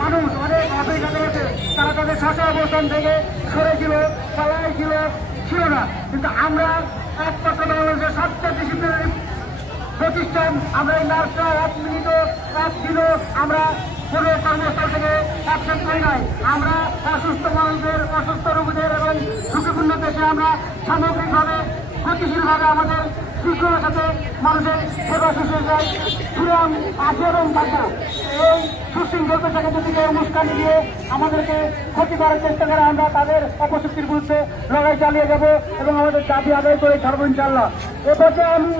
মানুষ অনেক অপেক্ষা করেছে, তারা তাদের শাসন অবস্থান থেকে সরেছিল, পালাই ছিল না। কিন্তু আমরা একমাত্র বাংলাদেশের সবচেয়ে ডিসিপ্লিনারি প্রতিষ্ঠান, আমরা এই নার্সরা 1 মিনিট 1 দিন আমরা কোনো কর্মস্থল থেকে অ্যাবসেন্ট হই নাই। আমরা অসুস্থ মানুষদের, অসুস্থ রোগীদের এবং ঝুঁকিপূর্ণ দেশে আমরা সামগ্রিকভাবে গতিশীলভাবে আমাদের শৃঙ্খলার সাথে মানুষের সেবা শুশ্রূষায় সুরাম আচরণ থাকবো। এই সুশৃঙ্খল পেশাকে যদি কেউ মুস্কানি দিয়ে আমাদেরকে ক্ষতি করার চেষ্টা করে, আমরা তাদের অপশক্তির বিরুদ্ধে লড়াই চালিয়ে যাব এবং আমাদের দাবি আদায় করে ছাড়বো ইনশাআল্লাহ। এ পর্যায়ে আমি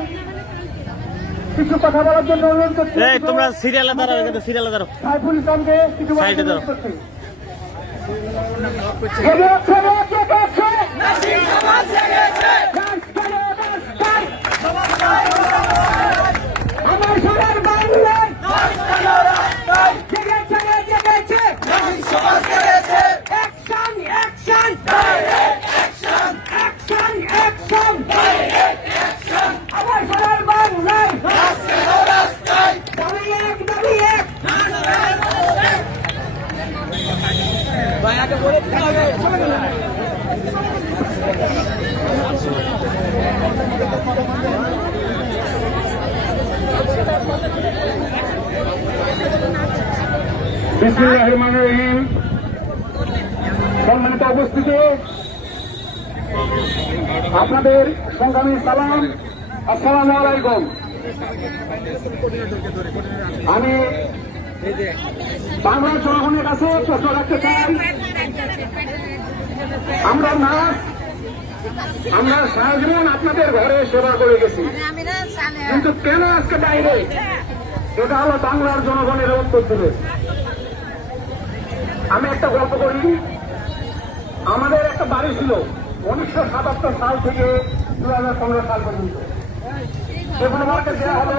কিছু কথা বলার জন্য অনুরোধ করছি। তোমরা সিরিয়ালে দাঁড়াও, সিরিয়ালে দাঁড়াও। সাইফুল ইসলামকে কিছু অনুরোধ করছি। আমার সবার বাংলায় জেগেছে, অ্যাকশন অ্যাকশন অ্যাকশন অ্যাকশন, আমার সবার বাংলায় দাবি এক দাবি এক। ভাইয়াকে বলে দিতে হবে। বিসমিল্লাহির রহমানির রহিম। সম্মানিত উপস্থিতি, আপনাদের সংগ্রামী সালাম, আসসালামু আলাইকুম। আমি বাংলার জনগণের কাছে প্রশ্ন রাখতে চাই, আমরা নার্স, আমরা সারা জীবন আপনাদের ঘরে সেবা করে গেছি, কিন্তু কেন আজকে বাইরে? এটা হলো বাংলার জনগণের উত্তর দেবে। আমি একটা গল্প করি। আমাদের একটা বাড়ি ছিল 1977 সাল থেকে 2015 সাল পর্যন্ত। সেগুলো আমাকে দেওয়া হলো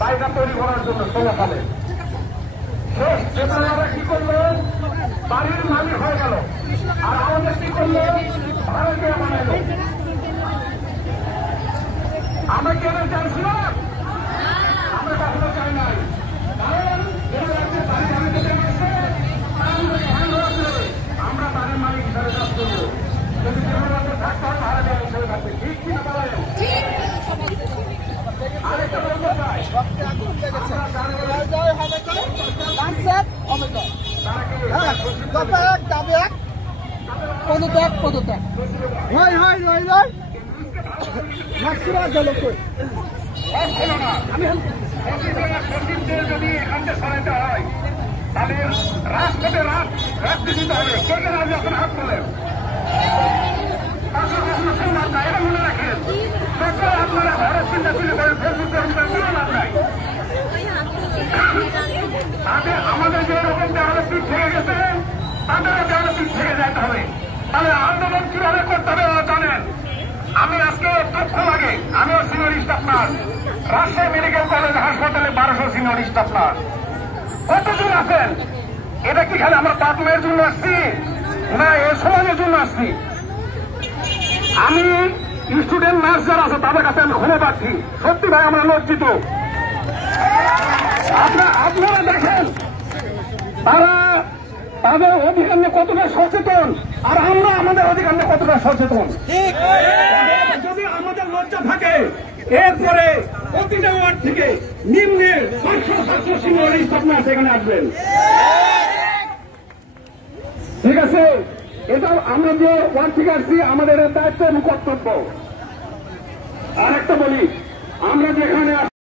বাড়িটা তৈরি করার জন্য 16 সালে। শেষ যেখানে আমরা কি করলো, বাড়ির মালিক হয়ে গেল, আর আমাদের কি করলো, ভারতীয় বানাইল। আমরা কেন চাইছিলাম? আমরা কখনো চাই নাই, কারণ আমরা বাড়ির মালিক হিসাবে কাজ করবো। যদি থাকতে হয় ভারতীয় হিসাবে থাকবে। ঠিক কিনা বলেন? আরেকটা বলতে চাই, পদত্যাগ হয় হয় হয় হয় যদি এখানটা সরাইতে হয় তাহলে রাজপথে রাজনীতি দিতে হবে। কে কে রাজি এখন হাত তোলেন? এরা মনে রাখেন, আপনারা ঘরের চিন্তা তুলে করেন, ফেসবুকে লাভ নাই। আমাদের যে রকম দেওয়ালে পিঠ থেকে গেছে, তাদেরও দেওয়ালে পিঠ থেকে যাইতে হবে। তাহলে আন্দোলন কিভাবে করতে হবে জানেন? আমি আজকে তথ্য লাগে, আমিও senior staff nurse, Rajshahi medical college হাসপাতালে 1200 সিনিয়র স্টাফ নার্স। কতজন আছেন? এটা কি খালি আমার বাপ মায়ের জন্য আসছি না এ সমাজের জন্য আসছি? আমি স্টুডেন্ট নার্স যারা আছে তাদের কাছে আমি ক্ষমা পাচ্ছি। সত্যি ভাই আমরা লজ্জিত। আপনারা দেখেন তারা তাদের অধিকার নিয়ে কতটা সচেতন, আর আমরা আমাদের অধিকার নিয়ে কতটা সচেতন। যদি আমাদের লজ্জা থাকে, এরপরে প্রতিটা ওয়ার্ড থেকে নিম্নের 500-700 সিনিয়র স্টাফ নার্স এখানে আসবেন। ঠিক আছে? এটা আমরা যে ওয়ার্ড থেকে আসছি, আমাদের দায়িত্ব এবং কর্তব্য। আর একটা বলি, আমরা যেখানে